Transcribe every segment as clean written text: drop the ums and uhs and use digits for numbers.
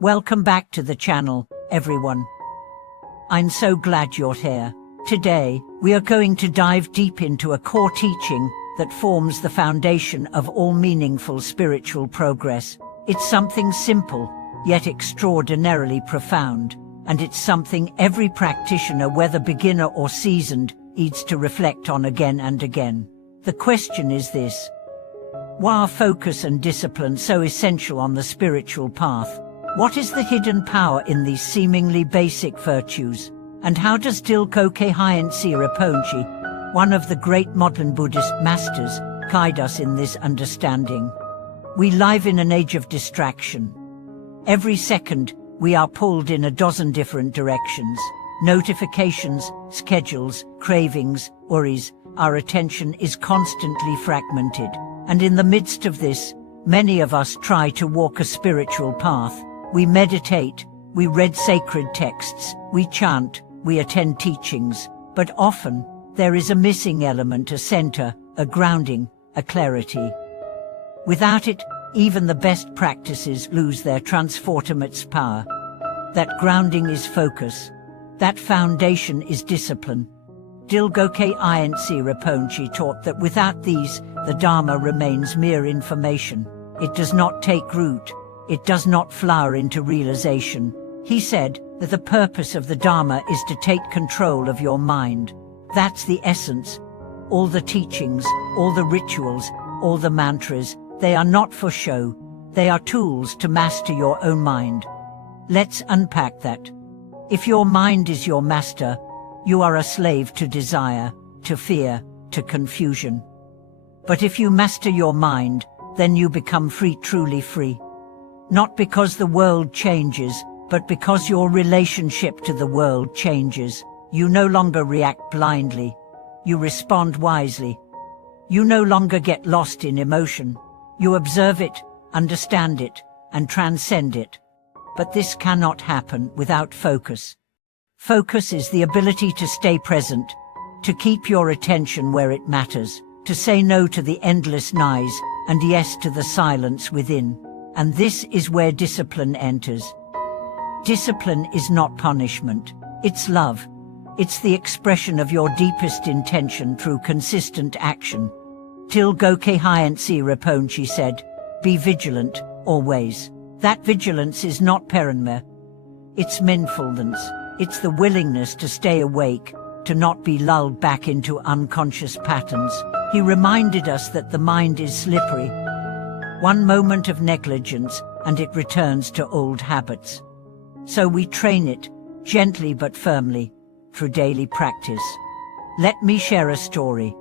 Welcome back to the channel, everyone. I'm so glad you're here. Today, we are going to dive deep into a core teaching that forms the foundation of all meaningful spiritual progress. It's something simple, yet extraordinarily profound, and it's something every practitioner, whether beginner or seasoned, needs to reflect on again and again. The question is this: why are focus and discipline so essential on the spiritual path? What is the hidden power in these seemingly basic virtues? And how does Dilgo Khyentse Rinpoche, one of the great modern Buddhist masters, guide us in this understanding? We live in an age of distraction. Every second, we are pulled in a dozen different directions. Notifications, schedules, cravings, worries. Our attention is constantly fragmented. And in the midst of this, many of us try to walk a spiritual path. We meditate, we read sacred texts, we chant, we attend teachings, but often, there is a missing element, a center, a grounding, a clarity. Without it, even the best practices lose their transformative power. That grounding is focus. That foundation is discipline. Dilgo Khyentse Rinpoche taught that without these, the Dharma remains mere information. It does not take root. It does not flower into realization. He said that the purpose of the Dharma is to take control of your mind. That's the essence. All the teachings, all the rituals, all the mantras, they are not for show. They are tools to master your own mind. Let's unpack that. If your mind is your master, you are a slave to desire, to fear, to confusion. But if you master your mind, then you become free, truly free. Not because the world changes, but because your relationship to the world changes. You no longer react blindly. You respond wisely. You no longer get lost in emotion. You observe it, understand it, and transcend it. But this cannot happen without focus. Focus is the ability to stay present, to keep your attention where it matters, to say no to the endless noise and yes to the silence within. And this is where discipline enters. Discipline is not punishment. It's love. It's the expression of your deepest intention through consistent action. Dilgo Khyentse Rinpoche said, "Be vigilant, always." That vigilance is not paranoia. It's mindfulness. It's the willingness to stay awake, to not be lulled back into unconscious patterns. He reminded us that the mind is slippery. One moment of negligence, and it returns to old habits. So we train it, gently but firmly, through daily practice. Let me share a story.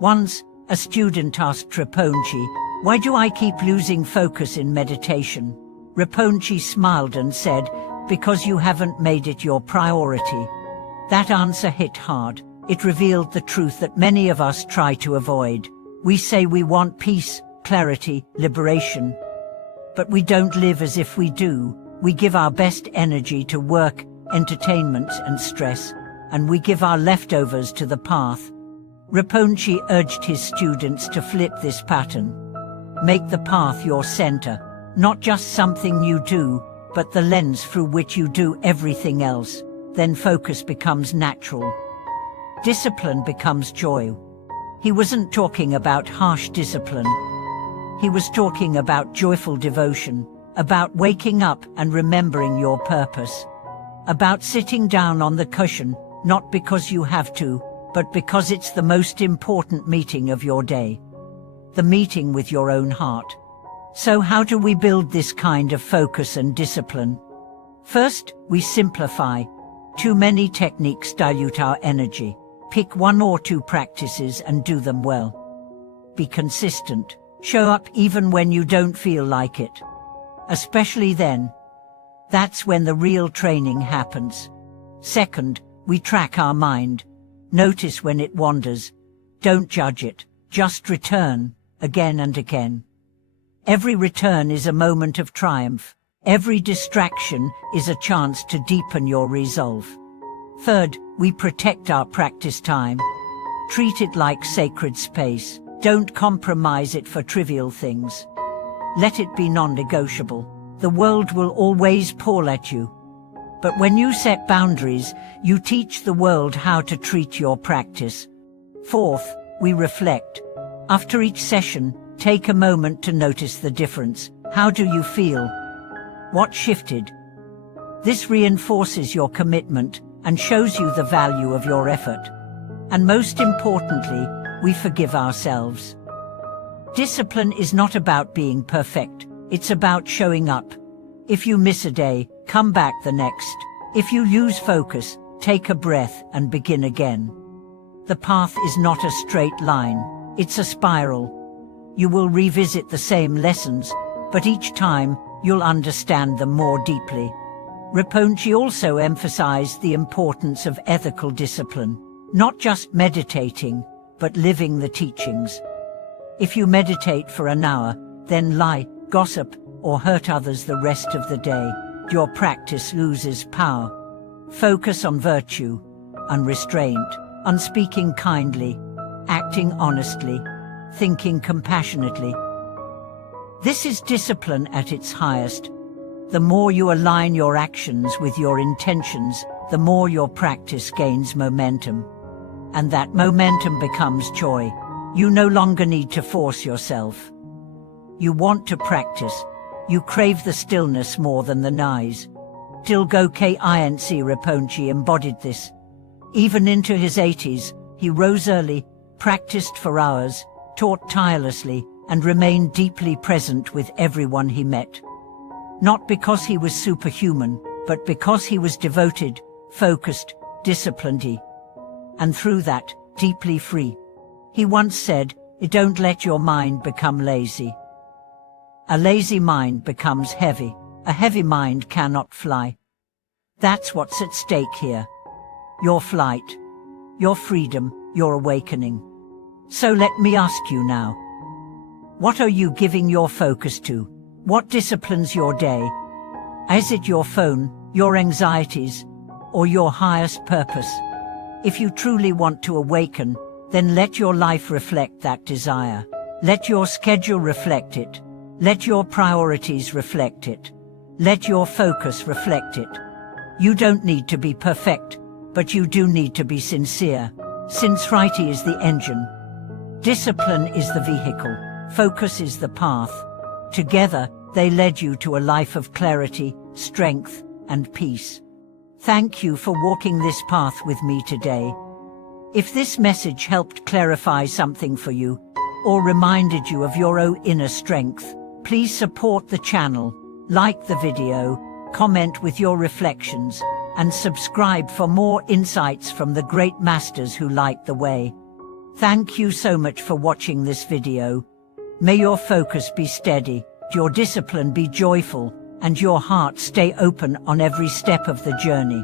Once, a student asked Rinpoche, "Why do I keep losing focus in meditation?" Rinpoche smiled and said, "Because you haven't made it your priority." That answer hit hard. It revealed the truth that many of us try to avoid. We say we want peace, clarity, liberation. But we don't live as if we do. We give our best energy to work, entertainment, and stress, and we give our leftovers to the path. Rinpoche urged his students to flip this pattern. Make the path your center, not just something you do, but the lens through which you do everything else. Then focus becomes natural. Discipline becomes joy. He wasn't talking about harsh discipline. He was talking about joyful devotion, about waking up and remembering your purpose, about sitting down on the cushion, not because you have to, but because it's the most important meeting of your day. The meeting with your own heart. So how do we build this kind of focus and discipline? First, we simplify. Too many techniques dilute our energy. Pick one or two practices and do them well. Be consistent. Show up even when you don't feel like it. Especially then. That's when the real training happens. Second, we track our mind. Notice when it wanders. Don't judge it. Just return, again and again. Every return is a moment of triumph. Every distraction is a chance to deepen your resolve. Third, we protect our practice time. Treat it like sacred space. Don't compromise it for trivial things. Let it be non-negotiable. The world will always pour at you. But when you set boundaries, you teach the world how to treat your practice. Fourth, we reflect. After each session, take a moment to notice the difference. How do you feel? What shifted? This reinforces your commitment and shows you the value of your effort. And most importantly, we forgive ourselves. Discipline is not about being perfect, it's about showing up. If you miss a day, come back the next. If you lose focus, take a breath and begin again. The path is not a straight line, it's a spiral. You will revisit the same lessons, but each time, you'll understand them more deeply. Rinpoche also emphasized the importance of ethical discipline, not just meditating, but living the teachings. If you meditate for an hour, then lie, gossip, or hurt others the rest of the day, your practice loses power. Focus on virtue, unrestraint, on speaking kindly, acting honestly, thinking compassionately. This is discipline at its highest. The more you align your actions with your intentions, the more your practice gains momentum. And that momentum becomes joy. You no longer need to force yourself. You want to practice. You crave the stillness more than the noise. Dilgo Khyentse Rinpoche embodied this. Even into his 80s, he rose early, practiced for hours, taught tirelessly, and remained deeply present with everyone he met. Not because he was superhuman, but because he was devoted, focused, disciplined, and through that, deeply free. He once said, "Don't let your mind become lazy. A lazy mind becomes heavy. A heavy mind cannot fly." That's what's at stake here. Your flight, your freedom, your awakening. So let me ask you now. What are you giving your focus to? What disciplines your day? Is it your phone, your anxieties, or your highest purpose? If you truly want to awaken, then let your life reflect that desire. Let your schedule reflect it. Let your priorities reflect it. Let your focus reflect it. You don't need to be perfect, but you do need to be sincere. Sincerity is the engine. Discipline is the vehicle. Focus is the path. Together, they led you to a life of clarity, strength, and peace. Thank you for walking this path with me today. If this message helped clarify something for you, or reminded you of your own inner strength, please support the channel, like the video, comment with your reflections, and subscribe for more insights from the great masters who light the way. Thank you so much for watching this video. May your focus be steady, your discipline be joyful, and your heart stay open on every step of the journey.